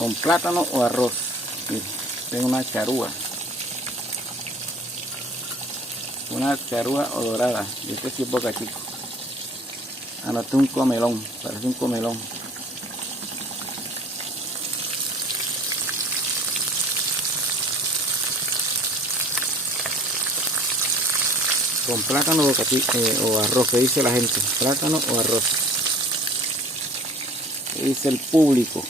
con plátano o arroz. Miren, tengo una charúa. Una charúa o dorada. Y este sí es Boca Chico. Anoté un comelón. Parece un comelón. Con plátano o arroz, que dice la gente, plátano o arroz, que dice el público.